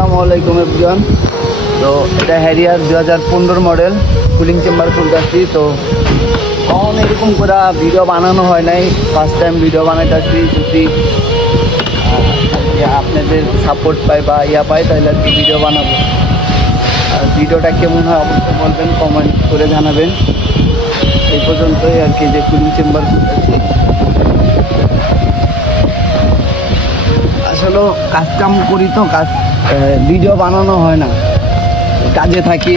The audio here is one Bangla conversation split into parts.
আসসালামু আলাইকুম এভরিওয়ান। তো এটা হ্যারিয়ার 2015 মডেল কুলিং চেম্বার খুলতেছি। তো কখন এরকম করে ভিডিও বানানো হয় নাই, ফার্স্ট টাইম ভিডিও বানাইতেছি। যদি আপনাদের সাপোর্ট পাই বা পাই তাহলে আর কি ভিডিও বানাবো। আর ভিডিওটা কেমন হয় অবশ্যই বলবেন, কমেন্ট করে জানাবেন। এই পর্যন্তই আর কি, যে কুলিং চেম্বার খুলতেছি। আসলে কাজ কাম করি তো, ভিডিও বানানো হয় না, কাজে থাকি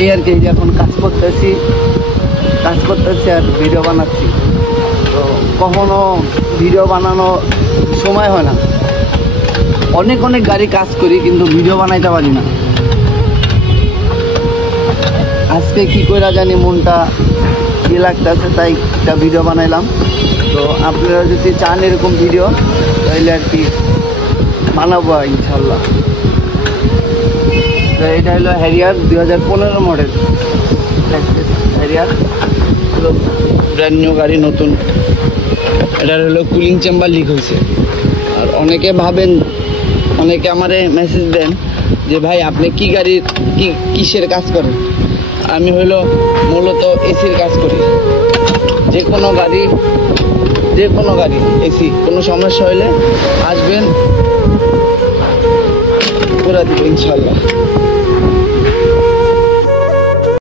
এই আর কি। এখন কাজ করতেছি আর ভিডিও বানাচ্ছি। তো কখনো ভিডিও বানানো সময় হয় না। অনেক গাড়ি কাজ করি কিন্তু ভিডিও বানাইতে পারি না। আজকে কি করে জানি মনটা কি লাগতেছে, তাই একটা ভিডিও বানাইলাম। তো আপনারা যদি চান এরকম ভিডিও তাহলে আর কি বানাবো ইনশাল্লাহ। তো এটা হলো Harrier 2015 model Harrier, brand new গাড়ি, নতুন। এটার হলো কুলিং চেম্বার লিক হয়েছে। আর অনেকে ভাবেন, অনেকে আমারে মেসেজ দেন যে ভাই আপনি কি গাড়ির কিসের কাজ করেন। আমি হলো মূলত এসির কাজ করি। যে কোনো গাড়ি এসি, কোনো সমস্যা হলে আসবেন, করে দিব ইনশাল্লাহ।